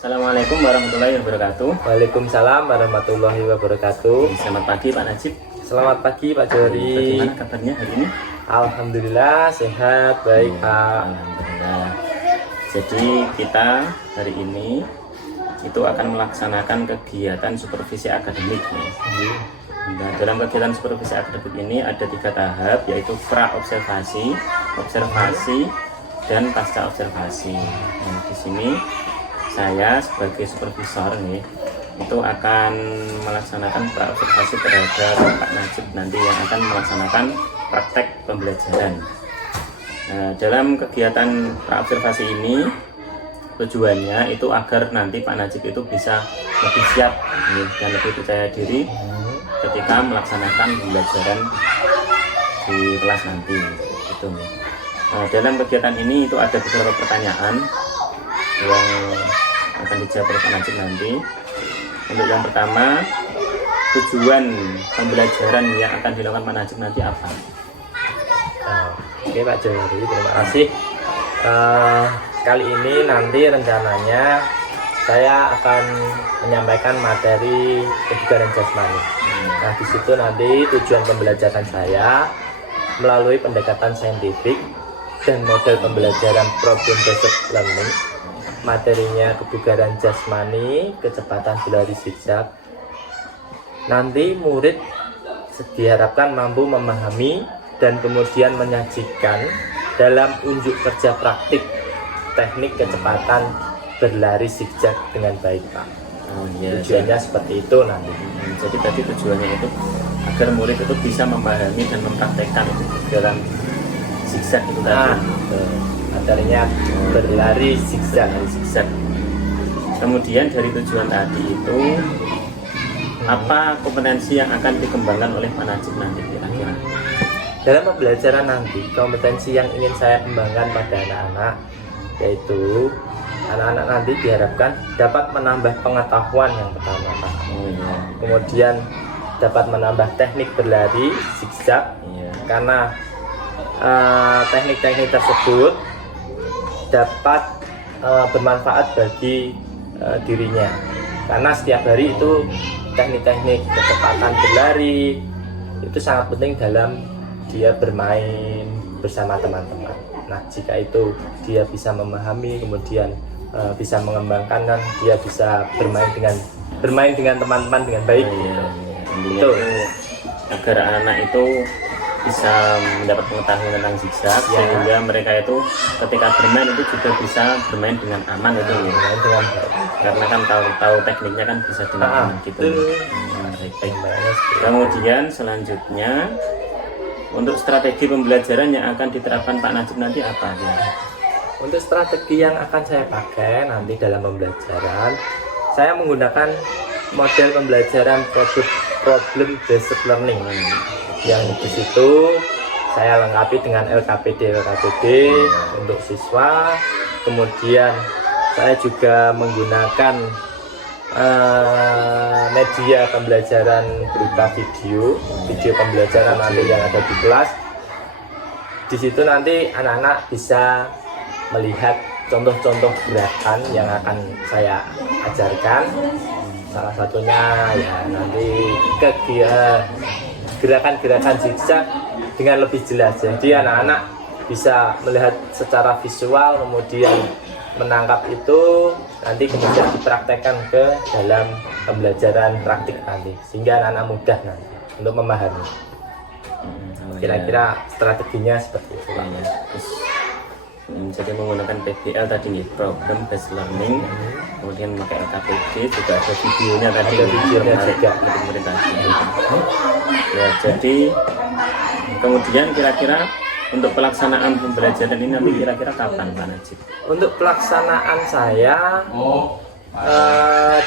Assalamualaikum warahmatullahi wabarakatuh. Waalaikumsalam warahmatullahi wabarakatuh. Selamat pagi Pak Najib. Selamat pagi Pak Johari. Bagaimana kabarnya hari ini? Alhamdulillah sehat, baik Pak. Alhamdulillah. Jadi kita hari ini itu akan melaksanakan kegiatan supervisi akademik. Nah, dalam kegiatan supervisi akademik ini ada 3 tahap, yaitu pra observasi, observasi, dan pasca observasi. Nah, di sini saya sebagai supervisor nih itu akan melaksanakan pra observasi terhadap Pak Najib nanti yang akan melaksanakan praktek pembelajaran. Nah, dalam kegiatan pra observasi ini tujuannya itu agar nanti Pak Najib itu bisa lebih siap nih, dan lebih percaya diri ketika melaksanakan pembelajaran di kelas nanti gitu nih. Nah, dalam kegiatan ini itu ada beberapa pertanyaan yang akan dijawab oleh Pak Najib nanti. Untuk yang pertama, tujuan pembelajaran yang akan dilakukan Pak Najib nanti apa? Oke Pak Johari, terima kasih. Kali ini nanti rencananya saya akan menyampaikan materi kebugaran jasmani. Nah, di situ nanti tujuan pembelajaran saya melalui pendekatan saintifik dan model pembelajaran problem based learning. Materinya kebugaran jasmani, kecepatan berlari zigzag. Nanti murid diharapkan mampu memahami dan kemudian menyajikan dalam unjuk kerja praktik teknik kecepatan berlari zigzag dengan baik Pak. Tujuannya seperti itu nanti. Jadi tadi tujuannya itu agar murid itu bisa memahami dan mempraktekkan itu dalam zigzag itu tadi. Materinya berlari zigzag. Kemudian dari tujuan tadi itu apa kompetensi yang akan dikembangkan oleh Pak Najib nanti kira-kira? Dalam pembelajaran nanti, kompetensi yang ingin saya kembangkan pada anak-anak yaitu anak-anak nanti diharapkan dapat menambah pengetahuan yang pertama Pak. Kemudian dapat menambah teknik berlari zigzag, karena teknik-teknik tersebut dapat bermanfaat bagi dirinya, karena setiap hari itu teknik-teknik kecepatan berlari itu sangat penting dalam dia bermain bersama teman-teman. Nah, jika itu dia bisa memahami, kemudian bisa mengembangkan, dan dia bisa bermain dengan teman-teman dengan baik. Itu agar anak-anak itu bisa mendapat pengetahuan tentang zigzag, sehingga mereka itu ketika bermain itu juga bisa bermain dengan aman itu karena kan tahu tekniknya kan bisa dengan aman gitu. Baik. Kemudian selanjutnya untuk strategi pembelajaran yang akan diterapkan Pak Najib nanti apa ya? Untuk strategi yang akan saya pakai nanti dalam pembelajaran, saya menggunakan model pembelajaran problem based learning. Yang di situ saya lengkapi dengan LKPD untuk siswa. Kemudian saya juga menggunakan media pembelajaran berupa video pembelajaran nanti yang ada di kelas. Di situ nanti anak-anak bisa melihat contoh-contoh gerakan yang akan saya ajarkan. Salah satunya ya nanti gerakan-gerakan zigzag dengan lebih jelas. Jadi anak-anak bisa melihat secara visual, kemudian menangkap itu, nanti kemudian dipraktekkan ke dalam pembelajaran praktik nanti, sehingga anak-anak mudah nanti untuk memahami. Kira-kira strateginya seperti itu. Jadi menggunakan PBL tadi nih, program based learning, kemudian memakai LKPD, juga ada videonya tadi, juga murid tadi. Ya, jadi kemudian kira-kira untuk pelaksanaan pembelajaran ini nanti kira-kira kapan Pak Najib? Untuk pelaksanaan saya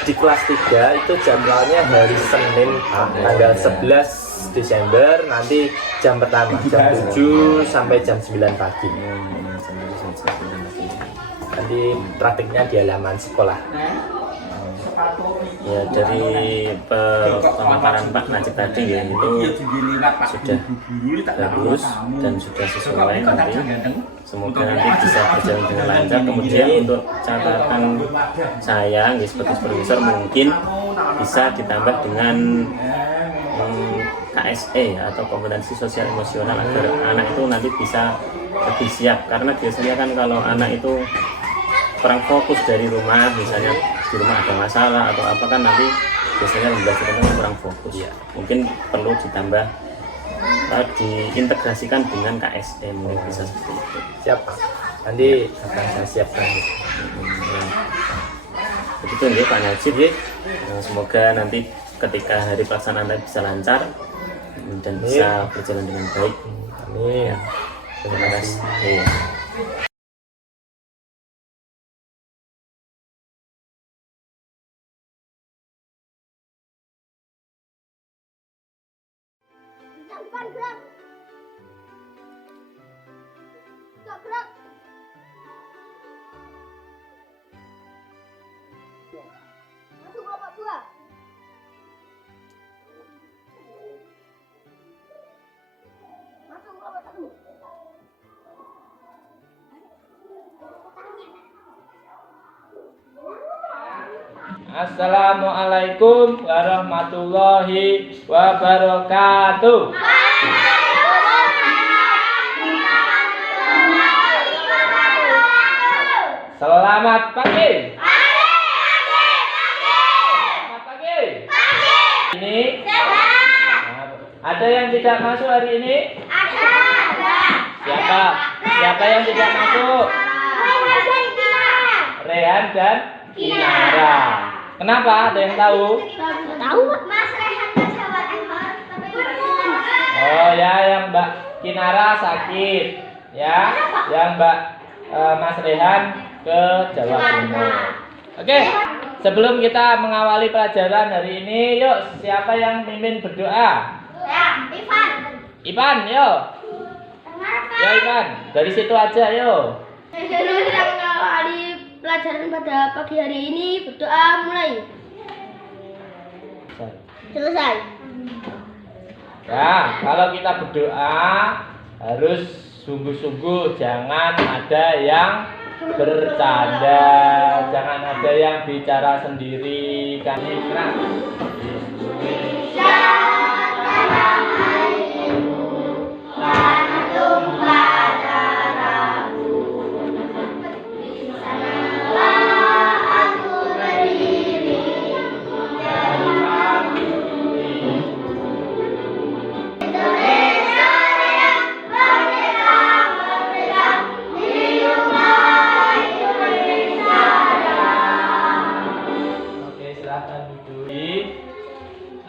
di kelas 3 itu jadwalnya hari Senin tanggal 11 Desember, nanti jam pertama jam 7 sampai jam 9 pagi. Nanti praktiknya di halaman sekolah. Ya dari pemaparan Pak Najib tadi ya itu sudah bagus dan sudah sesuai nanti. Semoga nanti bisa berjalan dengan lancar. Kemudian untuk catatan saya sebagai supervisor mungkin bisa ditambah dengan KSE atau kompetensi sosial emosional agar anak itu nanti bisa lebih siap, karena biasanya kan kalau anak itu kurang fokus dari rumah, misalnya di rumah ada masalah atau apa kan nanti biasanya belajar itu kurang fokus ya. Mungkin perlu ditambah diintegrasikan dengan KSE, mungkin bisa seperti itu. Siap Pak, nanti akan saya siapkan. Begitu ya Pak Najib. Semoga nanti ketika hari pelaksanaan bisa lancar dan bisa berjalan dengan baik. Amin. Terima kasih. Assalamualaikum warahmatullahi wabarakatuh. Selamat pagi. Selamat pagi. Ini ada yang tidak masuk hari ini? Siapa? Siapa yang tidak masuk? Rehan dan Kinara. Kenapa? Ada yang tahu? Tahu, Mas Rehan ke Jawa Timur. Oh ya, yang Mbak Kinara sakit, ya. Yang Mas Rehan ke Jawa Timur. Oke, sebelum kita mengawali pelajaran hari ini, yuk siapa yang mimpin berdoa? Ya, Ivan. Ivan, yuk. Ya Ivan, dari situ aja yuk. Sebelum kita mengawali pelajaran pada pagi hari ini, berdoa mulai. Selesai. Ya, kalau kita berdoa harus sungguh-sungguh, jangan ada yang bercanda, jangan ada yang bicara sendiri. Kami keras.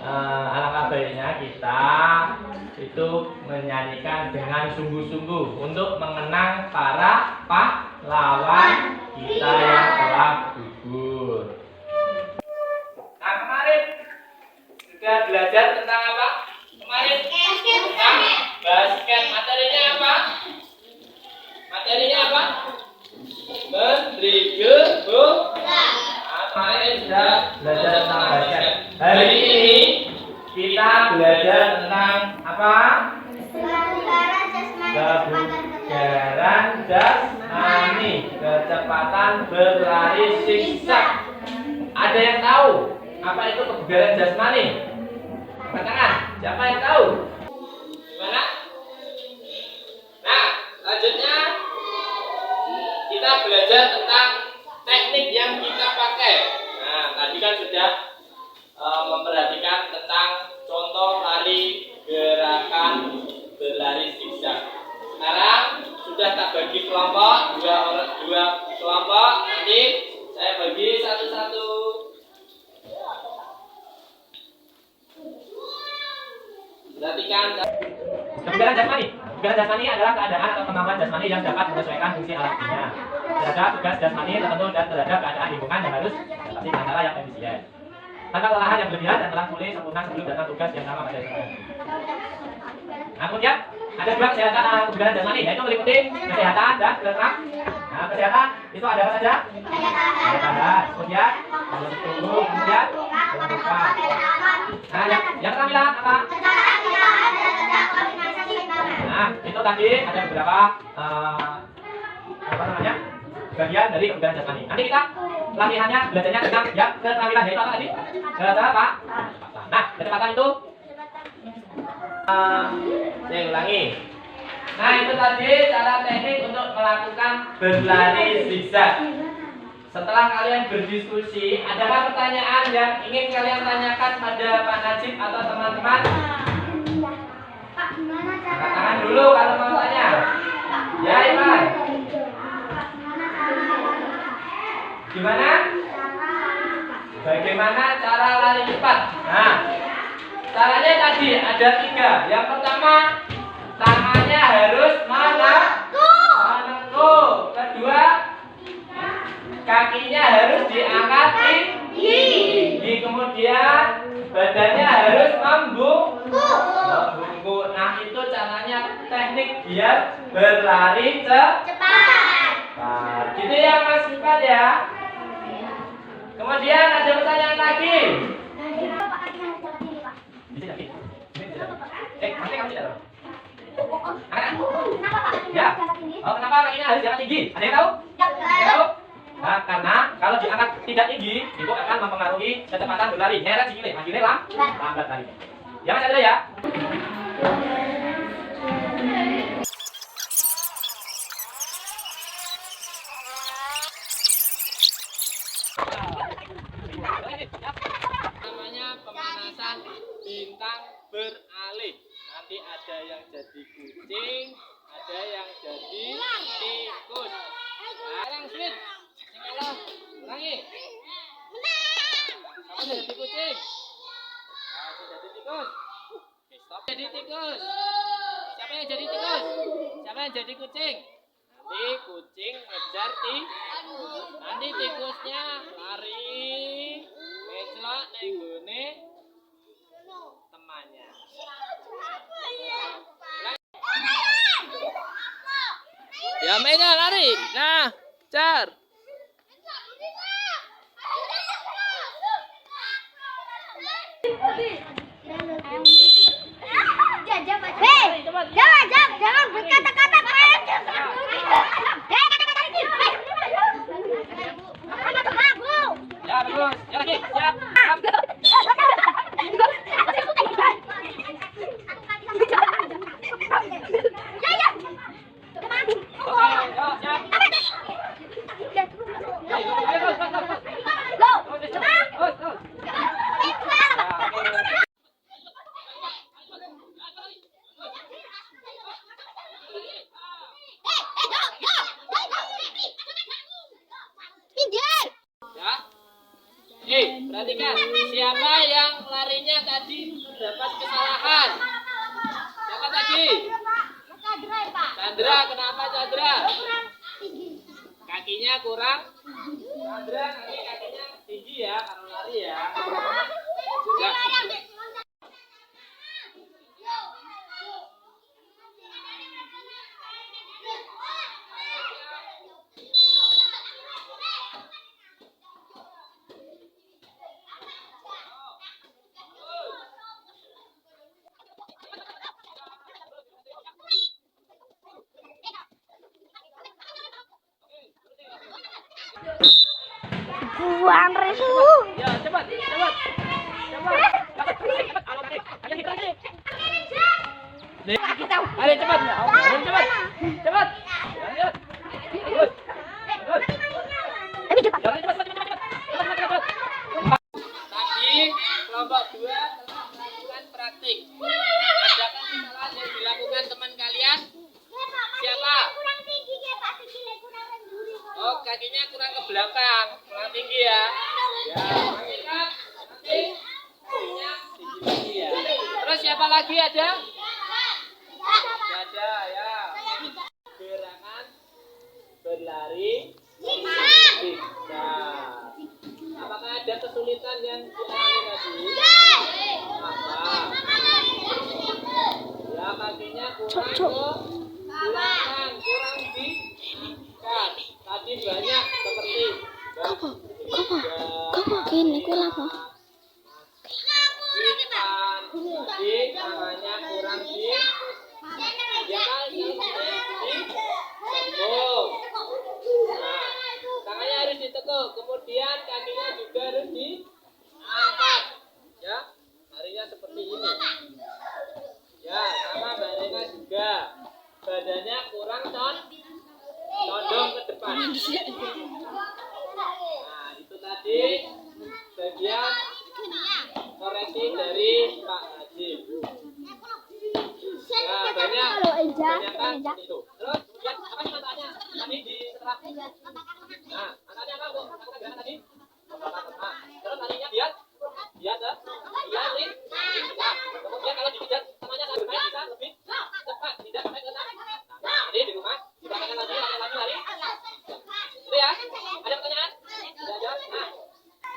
Alangkah baiknya kita itu menyanyikan dengan sungguh-sungguh untuk mengenang para pahlawan kita yang telah gugur. Nah, kemarin sudah belajar tentang apa? Kemarin tentang basket. Materinya apa? Materinya apa? Mendribble bola. Kemarin sudah belajar tentang basket. Hari ini kita belajar tentang apa? Kebugaran jasmani, kecepatan berlari zigzag. Ada yang tahu apa itu kebugaran jasmani? Angkat tangan. Siapa yang tahu? Gimana? Nah, selanjutnya kita belajar tentang teknik yang kita pakai. Nah, tadi kan sudah memperhatikan tentang contoh lari gerakan berlari zigzag. Sekarang sudah tak bagi kelompok, dua kelompok. Nanti saya bagi satu-satu. Perhatikan. Kebugaran jasmani. Kebugaran jasmani adalah keadaan atau kemampuan jasmani yang dapat menyesuaikan fungsi alat tubuhnya terhadap tugas jasmani tertentu dan terhadap keadaan lingkungan yang harus diatasi dengan cara yang efisien. Tanpa kelelahan yang berlebihan dan telah pulih sempurna sebelum datang tugas yang sama pada jasmani. Nah, kemudian ada dua kebugaran jasmani, yaitu meliputi kesehatan dan gerak. Nah, kesehatan itu ada apa saja? Kesehatan. Kemudian tubuh. tadi ada beberapa apa namanya bagian dari kebugaran jasmani. Nanti kita latihannya belajarnya tentang ya keterampilan yaitu apa tadi? Apa? Nah, kecepatan itu saya ulangi. Nah, itu tadi cara teknik untuk melakukan berlari zigzag. Setelah kalian berdiskusi, adakah pertanyaan yang ingin kalian tanyakan pada Pak Najib atau teman-teman? Pak, gimana cara? Angkat tangan dulu kalau mau tanya. Ya, Iman. Gimana? Bagaimana cara lari cepat? Nah, caranya tadi ada 3. Yang pertama, tangannya harus menekuk. Kedua, kakinya harus diangkat tinggi. Kemudian badannya harus membungkuk. Nah, itu caranya teknik biar berlari cepat. Gitu ya Mas Ipan ya. Kemudian ada pertanyaan lagi. Nanti kamu tidak tahu. Ya. Oh, kenapa kakinya harus diangkat tinggi? Ada yang tahu? Tahu? Nah, karena kalau diangkat tidak tinggi, itu akan mempengaruhi kecepatan berlari. Heret sikile, majunya lambat lari. Ya Mas Adra ya. Namanya pemanasan bintang beralih. Nanti ada yang jadi kucing, ada yang jadi tikus. Sekarang Sweet, kalau ulangi. Kamu jadi kucing. Kamu jadi tikus. Oke, stop. Jadi tikus. Siapa yang jadi tikus? Siapa yang jadi kucing? Nanti kucing ngejar tikus. Nanti tikusnya lari, mencelok nenggone temannya. Ya mainnya lari. Nah, car. Jangan berkata-kata. Ya bagus. Ya lagi. Siap. Perhatikan, siapa yang larinya tadi mendapat kesalahan? Siapa tadi? Chandra, kenapa Chandra? Kakinya kurang. Chandra, nanti kakinya tinggi ya kalau lari ya. Ya. Buang resu. Ya, cepat. Ayo cepat. Cepat. Lanjut. Terus. Tadi kelompok 2 telah melakukan praktik. Adakah kesalahan yang dilakukan teman kalian? Siapa? Oh, kakinya kurang ke belakang, kurang tinggi ya. Ya, ingat nanti kakinya tinggi lagi ya. Terus siapa lagi ada? Ada ya. Gerakan berlari zigzag. Apakah ada kesulitan yang dialami tadi? Apa? Ya, kakinya kurang ke belakang, kurang diangkat. Tadi banyak seperti Gini ku lapo? Tadi tangannya kurang di. Ya kan, ditekuk, kemudian kakinya juga harus diangkat. Ya, larinya seperti ini. Ya, sama Mbak Rena juga. Badannya kurang condong ke depan. Nah, itu tadi bagian koreksi dari Pak Najib. Nah, banyak kan itu. Terus kemudian apa sih matanya? Tadi di setelah. Nah, matanya apa untuk lakukan gerakan tadi? Nah, terus larinya biar ini. Nah, kemudian kalau dipijat tangannya sampai bisa lebih cepat, tidak sampai ke tangan. Nah, ini di rumah dipraktekkan lagi lari. Itu ya. Ada pertanyaan? Tidak ada. Nah,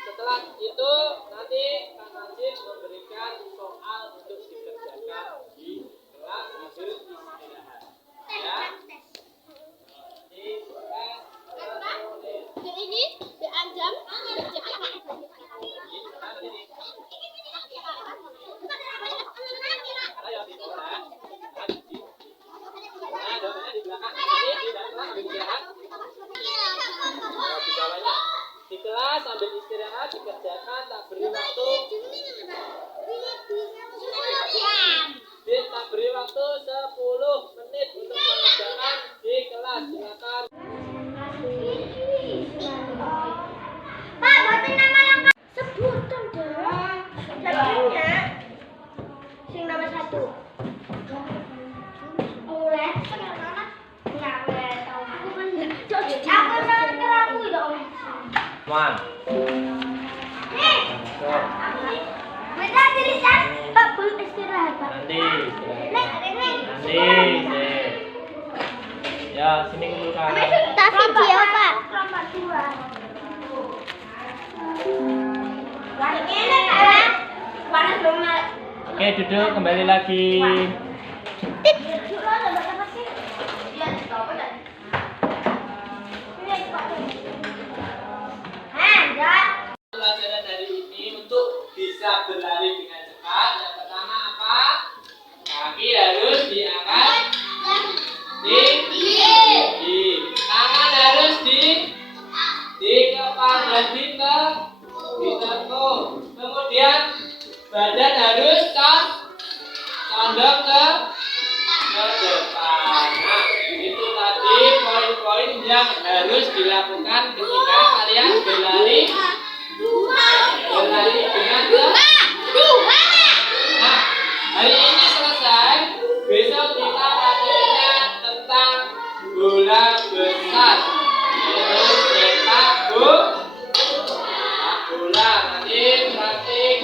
setelah itu nanti Kak Najib memberikan soal untuk dikerjakan di kelas hasil istirahat. Ya. Ini dianjam. Di kelas sambil istirahat dikerjakan, tak beri waktu. Tak beri waktu 10 menit untuk mengerjakan di kelas. Silakan. Pak, buatin nama lengkap. Sebutkan dong. Sebutnya. Sing nomor 1. Oleh. Enggak boleh tahu. Aku kan aku nomor aku dong. Wan. Beda tulisan. Pak, belum istirahat, Pak. Nanti. Nanti. Ya, sini kumpulkan. Tak video, Pak. Kelompok 2. Ini, Pak. Panas dong, Mak. Oke, duduk kembali lagi. Pelajaran hari ini untuk bisa berlari dengan cepat. Yang pertama apa? Kaki harus diangkat tinggi. Tangan harus dikepal dan ditekuk. Kemudian badan harus condong ke depan. Nah, itu tadi poin-poin yang harus dilakukan ketika kalian berlari dengan Nah, hari ini selesai. Besok kita belajarnya tentang bola besar, yaitu sepak bola. Nanti praktik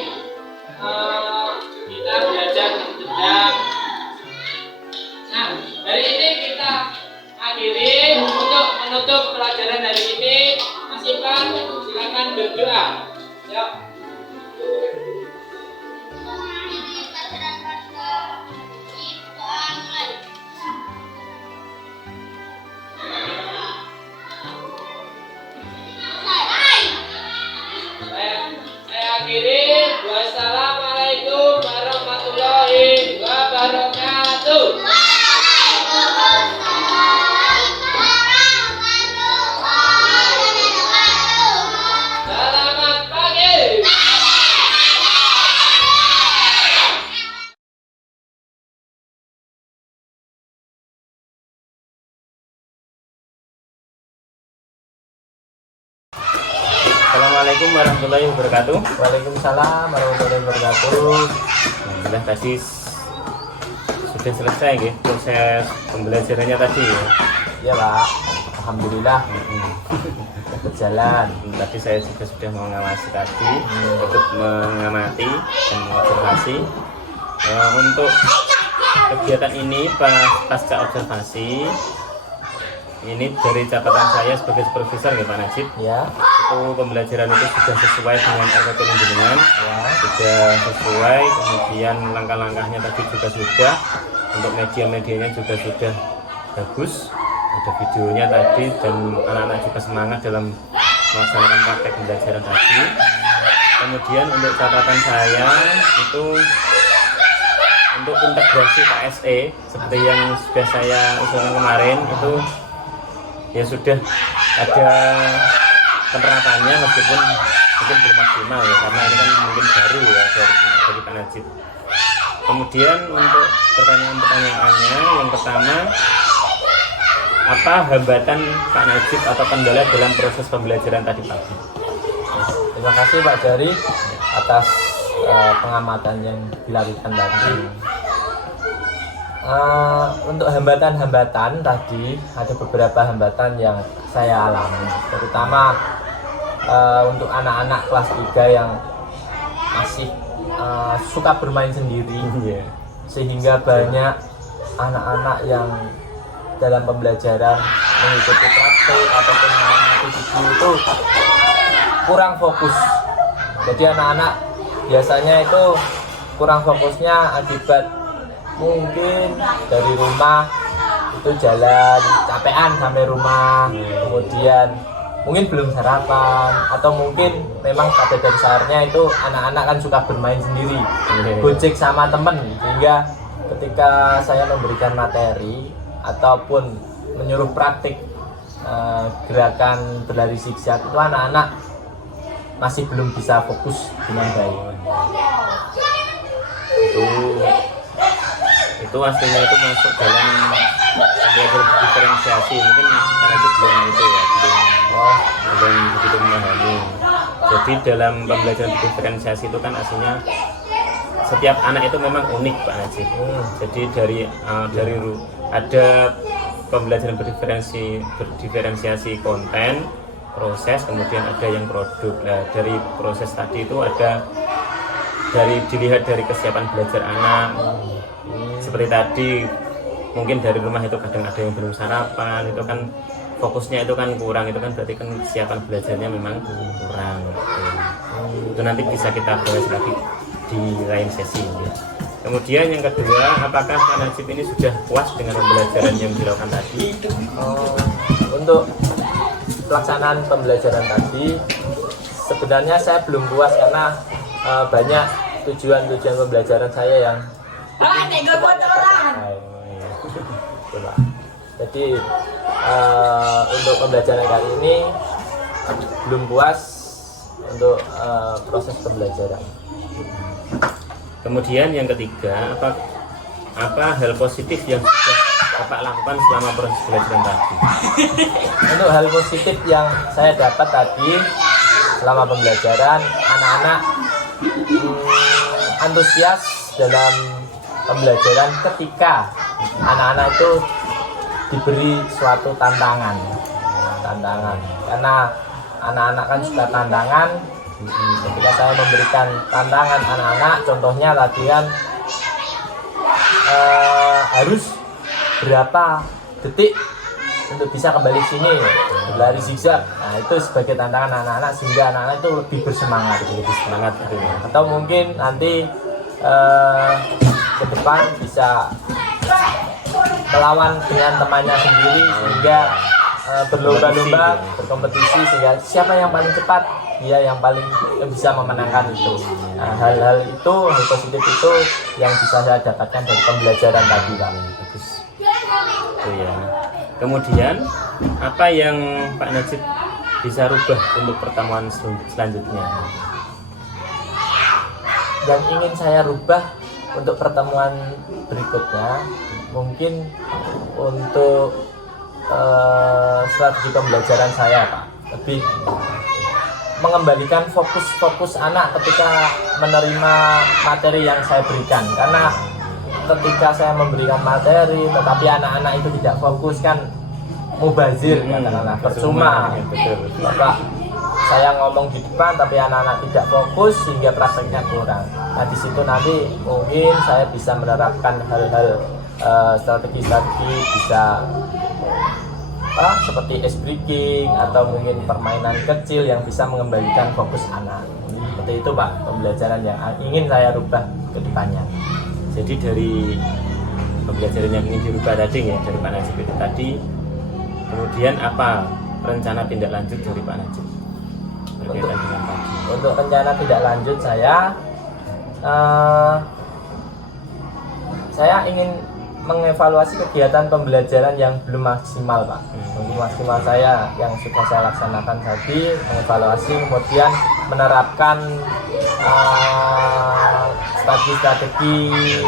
kita belajar tendang. Nah, hari ini kita akhiri. Untuk menutup pelajaran hari ini, Mas Ipan silakan berdoa. Yuk. Saya akhiri. Wassalamualaikum warahmatullahi wabarakatuh. Selamat pagi. Assalamualaikum warahmatullahi wabarakatuh. Waalaikumsalam warahmatullahi wabarakatuh. Alhamdulillah tadi sudah selesai gitu proses pembelajarannya tadi ya. Ya Pak, alhamdulillah berjalan. Tadi saya juga sudah mengawasi tadi, ikut mengamati dan mengobservasi. Untuk kegiatan ini pasca observasi ini dari catatan saya sebagai supervisor ya Pak Najib. Ya. Itu pembelajaran itu sudah sesuai dengan RPP jenengan. Ya. Sudah sesuai, kemudian langkah-langkahnya tadi juga sudah, untuk media-medianya juga sudah bagus, ada videonya tadi, dan anak-anak juga semangat dalam melaksanakan praktek pembelajaran tadi. Kemudian untuk catatan saya itu untuk integrasi KSE seperti yang sudah saya usulkan kemarin, itu ya sudah ada penerapannya meskipun mungkin belum maksimal ya, karena ini kan mungkin baru ya dari Pak Najib. Kemudian untuk pertanyaan-pertanyaannya, yang pertama, apa hambatan Pak Najib atau kendala dalam proses pembelajaran tadi pagi? Terima kasih Pak Jari atas pengamatan yang dilakukan tadi. Untuk hambatan-hambatan tadi, ada beberapa hambatan yang saya alami, terutama untuk anak-anak kelas 3 yang masih suka bermain sendiri, sehingga banyak anak-anak yang dalam pembelajaran mengikuti praktek ataupun mengamati video itu kurang fokus. Jadi anak-anak biasanya itu kurang fokusnya akibat mungkin dari rumah itu jalan capean sampai rumah, kemudian mungkin belum sarapan, atau mungkin memang pada dasarnya itu anak-anak kan suka bermain sendiri, gojek sama temen, sehingga ketika saya memberikan materi ataupun menyuruh praktik gerakan berlari zigzag itu anak-anak masih belum bisa fokus dengan baik. Itu aslinya itu masuk dalam belajar diferensiasi, mungkin karena itu belum itu ya, belum begitu memahami. Jadi dalam pembelajaran diferensiasi itu kan aslinya setiap anak itu memang unik Pak Najib. Jadi dari ada pembelajaran berdiferensiasi konten, proses, kemudian ada yang produk. Nah, dari proses tadi itu ada dilihat dari kesiapan belajar anak. Seperti tadi mungkin dari rumah itu kadang ada yang belum sarapan, itu kan fokusnya itu kan kurang, itu kan berarti kan kesiapan belajarnya memang kurang. Itu nanti bisa kita bahas lagi di lain sesi ya. Kemudian yang kedua, apakah Pak Najib ini sudah puas dengan pembelajaran yang dilakukan tadi? Untuk pelaksanaan pembelajaran tadi sebenarnya saya belum puas, karena banyak tujuan-tujuan pembelajaran saya yang jadi untuk pembelajaran kali ini belum puas untuk proses pembelajaran. Kemudian yang ketiga, apa hal positif yang sudah Bapak lakukan selama proses belajar tadi? Untuk hal positif yang saya dapat tadi selama pembelajaran, anak-anak antusias dalam pembelajaran ketika anak-anak itu diberi suatu tantangan, karena anak-anak kan suka tantangan. Ketika saya memberikan tantangan anak-anak, contohnya latihan harus berapa detik untuk bisa kembali sini berlari zigzag. Nah, itu sebagai tantangan anak-anak sehingga anak-anak itu lebih bersemangat gitu. Atau mungkin nanti ke depan bisa melawan dengan temannya sendiri, sehingga berlomba-lomba, berkompetisi, sehingga siapa yang paling cepat dia yang paling bisa memenangkan itu. Nah, hal-hal itu, hal positif itu yang bisa saya dapatkan dari pembelajaran tadi Pak. Bagus. Oh ya. Kemudian apa yang Pak Najib bisa rubah untuk pertemuan selanjutnya? Yang ingin saya rubah untuk pertemuan berikutnya, mungkin untuk strategi pembelajaran saya Pak, lebih mengembalikan fokus anak ketika menerima materi yang saya berikan. Karena ketika saya memberikan materi tetapi anak-anak itu tidak fokus, kan mubazir, katakanlah percuma. Bapak saya ngomong di depan tapi anak-anak tidak fokus sehingga prakteknya kurang. Nah, di situ nanti mungkin saya bisa menerapkan hal-hal strategi-strategi, bisa seperti ice breaking atau mungkin permainan kecil yang bisa mengembalikan fokus anak. Seperti itu Pak, pembelajaran yang ingin saya rubah ke depannya. Jadi dari pembelajaran yang ingin dirubah tadi ya, dari Pak Najib itu tadi, kemudian apa rencana tindak lanjut dari Pak Najib berkaitan dengan tadi? Untuk rencana tindak lanjut saya ingin mengevaluasi kegiatan pembelajaran yang belum maksimal, Pak. Mungkin maksimal saya yang sudah saya laksanakan tadi, mengevaluasi, kemudian menerapkan strategi-strategi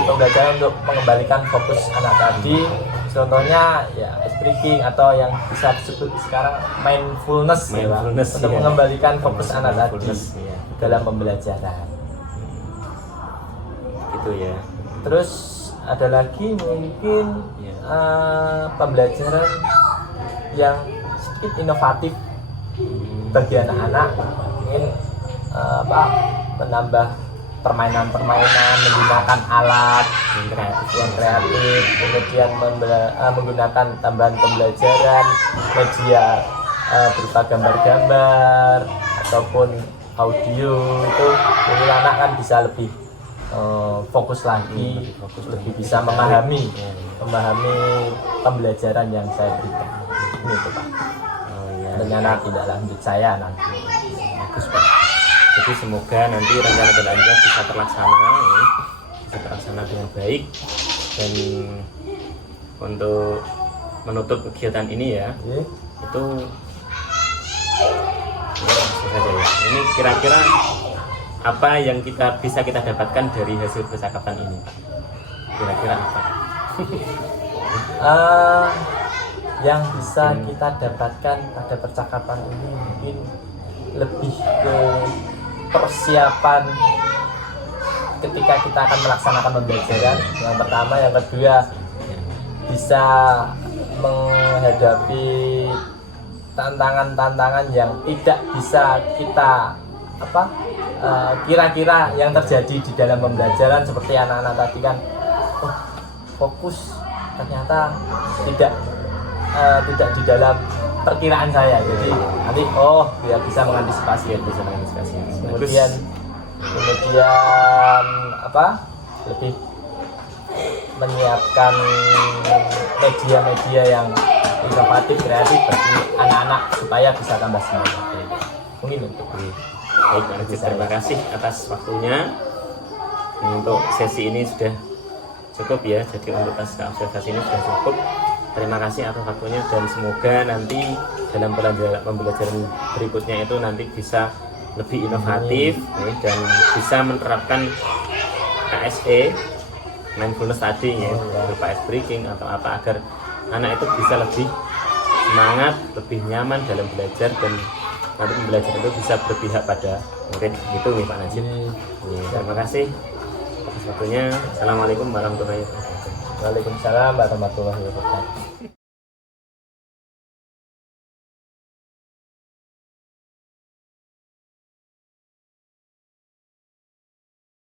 pembelajaran untuk mengembalikan fokus anak tadi. Contohnya ya ice breaking atau yang bisa disebut sekarang mindfulness, ya, Pak, untuk ya. mengembalikan fokus anak tadi Ya. dalam pembelajaran. Gitu ya. Terus ada lagi mungkin pembelajaran yang sedikit inovatif bagi anak-anak, mungkin menambah permainan-permainan menggunakan alat yang kreatif, kemudian menggunakan tambahan pembelajaran media berupa gambar-gambar ataupun audio, itu mungkin anak kan bisa lebih fokus lagi, lebih bisa memahami pembelajaran yang saya berikan. Ini itu, Pak. Rencana tidak lanjut saya nanti. Bagus, Pak. Jadi semoga nanti rencana dan Anda bisa terlaksana dengan baik. Dan untuk menutup kegiatan ini ya, itu langsung saja ya. Ini kira-kira apa yang bisa kita dapatkan dari hasil percakapan ini, Pak? Kira-kira apa? Yang bisa kita dapatkan pada percakapan ini mungkin lebih ke persiapan ketika kita akan melaksanakan pembelajaran. Yang pertama, yang kedua bisa menghadapi tantangan-tantangan yang tidak bisa kita kira-kira yang terjadi di dalam pembelajaran, seperti anak-anak tadi kan fokus ternyata tidak di dalam perkiraan saya, jadi nanti dia bisa mengantisipasi. Kemudian lebih menyiapkan media-media yang inovatif, kreatif bagi anak-anak supaya bisa tambah semangat. Mungkin untuk Baik, Pak Najib, terima kasih atas waktunya. Untuk sesi ini sudah cukup ya, jadi untuk tes observasi ini sudah cukup. Terima kasih atas waktunya, dan semoga nanti dalam pembelajaran berikutnya itu nanti bisa lebih inovatif ya, dan bisa menerapkan KSE, mindfulness tadi ya, berupa ice breaking atau apa, agar anak itu bisa lebih semangat, lebih nyaman dalam belajar, dan nanti pembelajaran itu bisa berpihak pada murid. Gitu nih Pak Najib. Terima kasih atas waktunya. Assalamualaikum warahmatullahi wabarakatuh. Waalaikumsalam warahmatullahi wabarakatuh.